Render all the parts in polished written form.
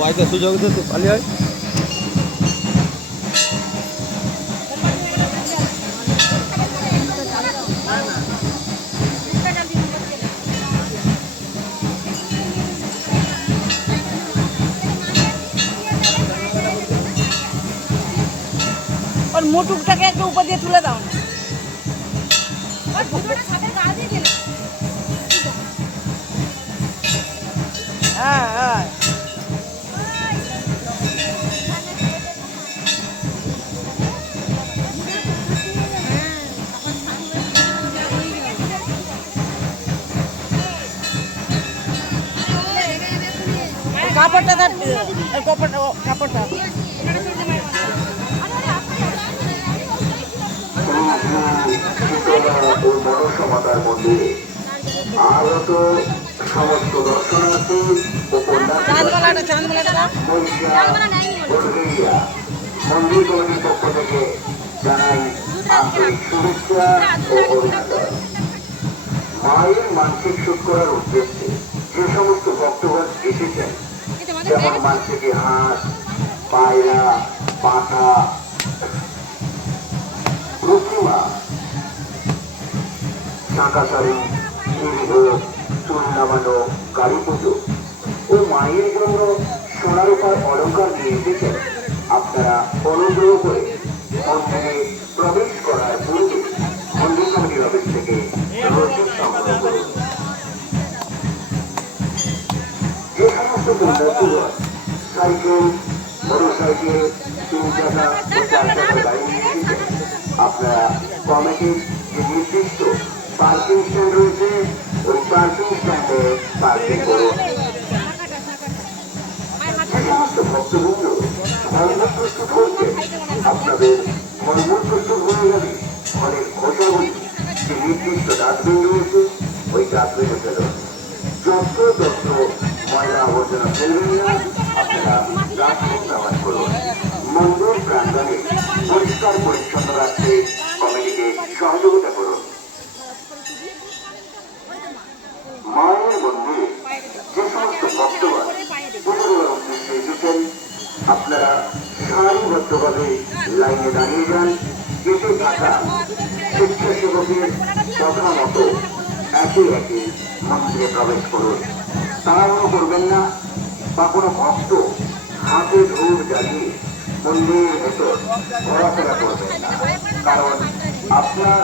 সবাইকে সুযোগ দিতে পালি হয়। ওর মুটুকটাকে একটু উপর দিয়ে তুলে দাও। হ্যাঁ হ্যাঁ কাপড়টা কাপড়টা মনসমাতার মন্দিরে আগত সমস্ত দর্শনার্থী ও মন্দির কমিটির পক্ষ থেকে জানাই আন্তরিক শুভেচ্ছা ও অভিনন্দন। মায়ের মানসিক শোধ করার উদ্দেশ্যে যে সমস্ত ভক্তগণ এসেছেন, যেমন মানসিকে হাঁস, পায়রা, পাঠা, প্রতিমা, শাঁখাশাড়ি, ভোগ, চুল নামানো, কালী পুজো ও মায়ের জন্য সোনারূপার অলঙ্কার নিয়ে এসেছেন, আপনারা অনুগ্রহ করে মন্দিরে প্রবেশ করার পূর্বে মন্দির কমিটির অফিস থেকে রসিদ সংগ্রহ করুন। যে সমস্ত পুণ্যার্থীগণ সাইকেল, মোটরসাইকেল, 3 চাকা ও 4 চাকার গাড়ি নিয়ে এসেছেন, আপনারা কমিটির যে নির্দিষ্ট পার্কিং স্ট্যান্ড রয়েছে ওই পার্কিং স্ট্যান্ডে পার্কিং করুন। যে সমস্ত ভক্তবৃন্দ মন্দির প্রস্তুত করছেন, আপনাদের মন্দির প্রস্তুত হয়ে গেলে ফলের খোসাগুলি যে নির্দিষ্ট ডাস্টবিন রয়েছে ওই ডাস্টবিনে ফেলুন। যত্র ময়লা আবর্জনা ফেলবেন না, আপনারা ডাস্টবিন ব্যবহার করুন। মন্দির প্রাঙ্গণে পরিষ্কার পরিচ্ছন্ন রাখতে কমিটিকে সহযোগিতা করুন। মায়ের মন্দিরে যে সমস্ত ভক্তগণ পুজো দেওয়ার উদ্দেশ্যে এসেছেন, আপনারা সারিবদ্ধভাবে লাইনে দাঁড়িয়ে যান। গেটে থাকা স্বেচ্ছাসেবকের কথা মতো একে একে মন্দিরে প্রবেশ করুন। তাড়াহুড়ো করবেন না বা কোনো ভক্ত হাতে ধূপ জ্বালিয়ে মন্দিরের ভেতর ঘোরাফেরা করবেন না, কারণ আপনার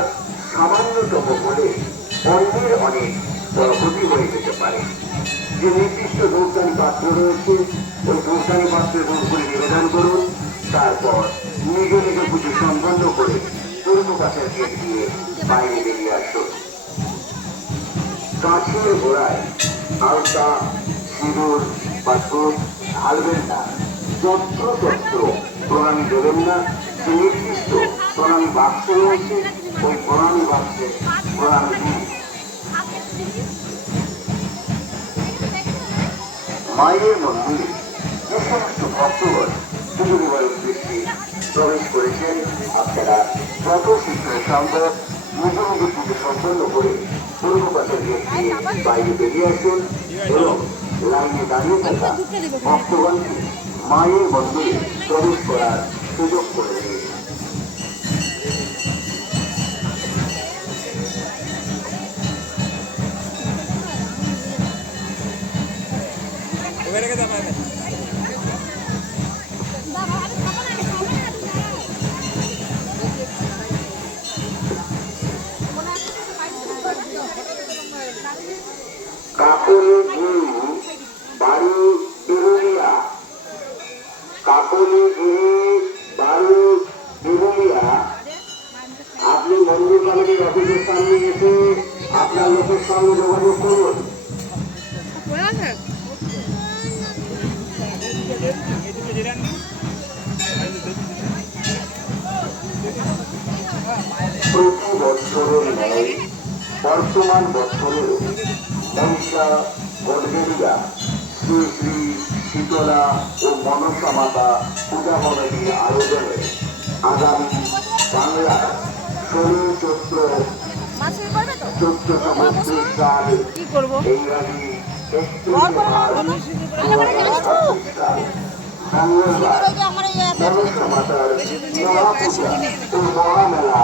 সামান্যতম বলে অন্যের অনেক বড় ক্ষতি হয়ে যেতে পারে। যে নির্দিষ্ট ধূপদানি পাত্র রয়েছে ওই ধূপদানি পাত্রে ধূপগুলি নিবেদন করুন। তারপর নিজে নিজে পুজো সম্পন্ন করে পূর্ব পাশের গেট দিয়ে বাইরে বেরিয়ে আসুন। কাছের গোড়ায় আলতা, সিঁদুর বা ধূপ ঢালবেন না। যত্র প্রণামী দেবেন না। যে নির্দিষ্ট প্রণামী বাক্স রয়েছে ওই প্রণামী বাক্সে প্রণামী দিন। মায়ের মন্দিরে যে সমস্ত ভক্তগণ পুজো দেওয়ার উদ্দেশ্যে প্রবেশ করেছেন, আপনারা যত শীঘ্র সম্ভব নিজ নিজ পুজো সম্পন্ন করে পূর্ব পাশের গেট দিয়ে বাইরে বেরিয়ে আসুন এবং লাইনে দাঁড়িয়ে থাকা ভক্তগণকে মায়ের মন্দিরে প্রবেশ করার সুযোগ করে দিন। কাকলিগিরি বাড়ি বিরুলিয়া, কাকলিগিরি বাড়ি বিরুলিয়া। আপনি মন্দির কমিটির অফিসের সামনে এসে আপনার লোকের সঙ্গে যোগাযোগ করুন। প্রতি বছরের ন্যায় বর্তমান বছরেও মনসা, গড়বেড়িয়া, শ্রী শ্রী শীতলা ও মনসা মাতা পূজা কমিটির আয়োজনে আগামী বাংলার 16 চৈত্র 1434 সাল ইংরাজি মঙ্গলবার মনসা মাতার মহাপূজা ও মহামেলা